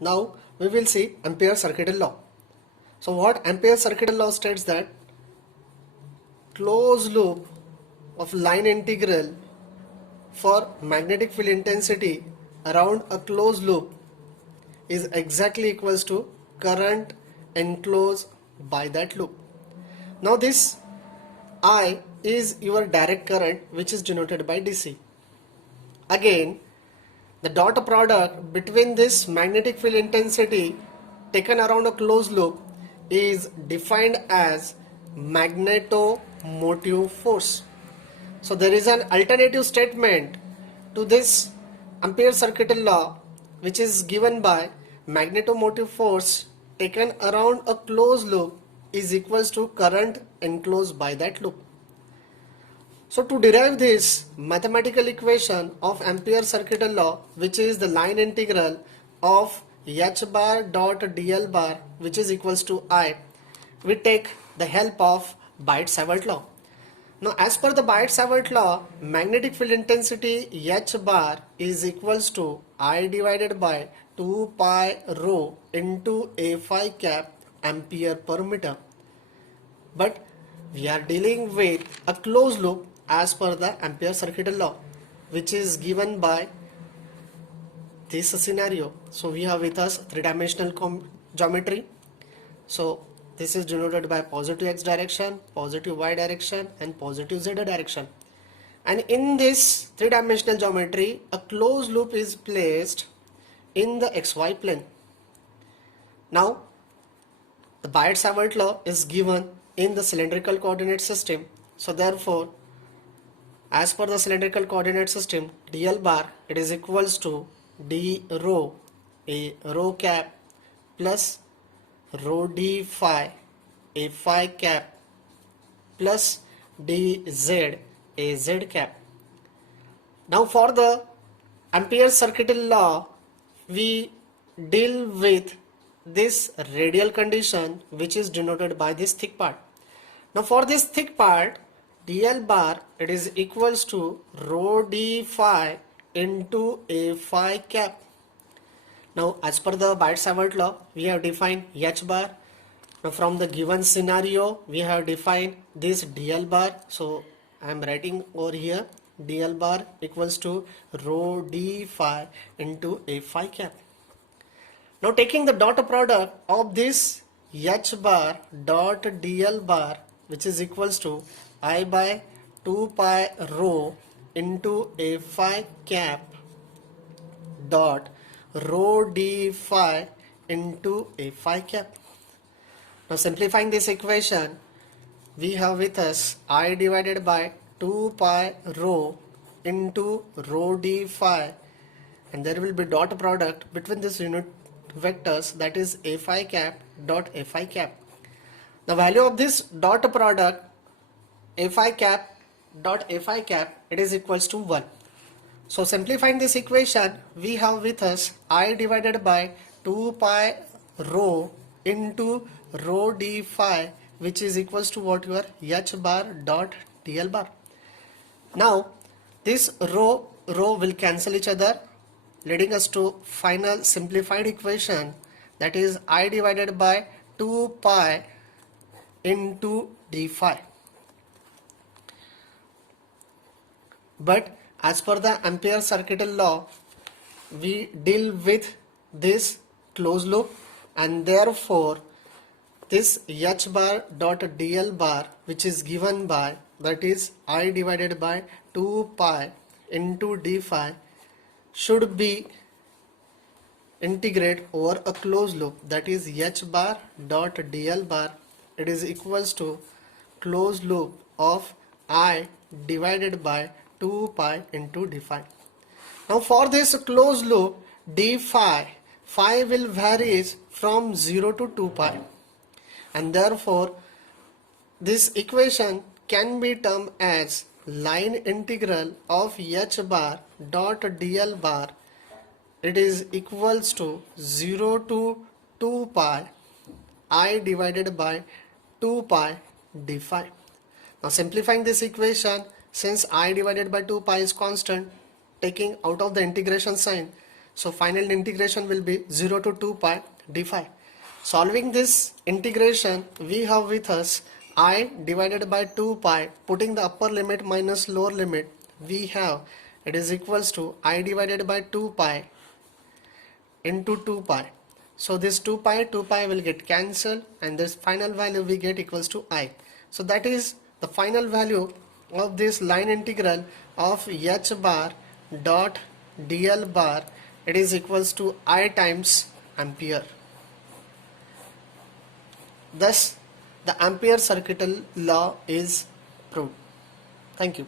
Now we will see Ampere circuital law. So what Ampere circuital law states that closed loop of line integral for magnetic field intensity around a closed loop is exactly equals to current enclosed by that loop. Now this I is your direct current, which is denoted by DC. Again, the dot product between this magnetic field intensity taken around a closed loop is defined as magnetomotive force. So there is an alternative statement to this Ampere circuital law, which is given by magnetomotive force taken around a closed loop is equals to current enclosed by that loop. So to derive this mathematical equation of Ampere circuital law, which is the line integral of h bar dot dl bar, which is equals to I, we take the help of Biot-Savart law. Now as per the Biot-Savart law, magnetic field intensity h bar is equals to I divided by 2 pi rho into a phi cap ampere per meter. But we are dealing with a closed loop as per the Ampere circuital law, which is given by this scenario. So we have with us three-dimensional geometry. So this is denoted by positive x direction, positive y direction and positive z direction. And in this three-dimensional geometry, a closed loop is placed in the xy plane. Now the Biot-Savart law is given in the cylindrical coordinate system. So therefore, as per the cylindrical coordinate system, dl bar, it is equals to d rho, a rho cap, plus rho d phi, a phi cap, plus dz, a z cap. Now for the Ampere circuital law, we deal with this radial condition, which is denoted by this thick part. Now for this thick part, dl bar, it is equals to rho d phi into a phi cap. Now as per the Biot-Savart law, we have defined h bar. Now from the given scenario, we have defined this dl bar. So I am writing over here dl bar equals to rho d phi into a phi cap. Now taking the dot product of this h bar dot dl bar, which is equals to I by 2 pi rho into a phi cap dot rho d phi into a phi cap. Now simplifying this equation, we have with us I divided by 2 pi rho into rho d phi, and there will be dot product between this unit vectors, that is a phi cap dot a phi cap. The value of this dot product a phi cap dot a phi cap, it is equals to 1. So simplifying this equation, we have with us I divided by 2 pi rho into rho d phi, which is equals to what, your h bar dot dl bar. Now this rho will cancel each other, leading us to final simplified equation, that is I divided by 2 pi into d phi. But as per the Ampere circuital law, we deal with this closed loop, and therefore this h bar dot dl bar, which is given by, that is I divided by 2 pi into d phi, should be integrate over a closed loop, that is h bar dot dl bar, it is equals to closed loop of I divided by 2 pi into d phi. Now for this closed loop, d phi will varies from 0 to 2 pi, and therefore this equation can be termed as line integral of h bar dot dl bar, it is equals to 0 to 2 pi I divided by 2 pi d phi. Now simplifying this equation, since I divided by 2 pi is constant, taking out of the integration sign, So final integration will be 0 to 2 pi d phi. Solving this integration, we have with us I divided by 2 pi, putting the upper limit minus lower limit, we have it is equals to I divided by 2 pi into 2 pi. So this 2 pi will get cancelled, and this final value we get equals to I. So that is the final value of this line integral of h bar dot dl bar. It is equals to I times ampere. Thus the Ampere circuital law is proved. Thank you.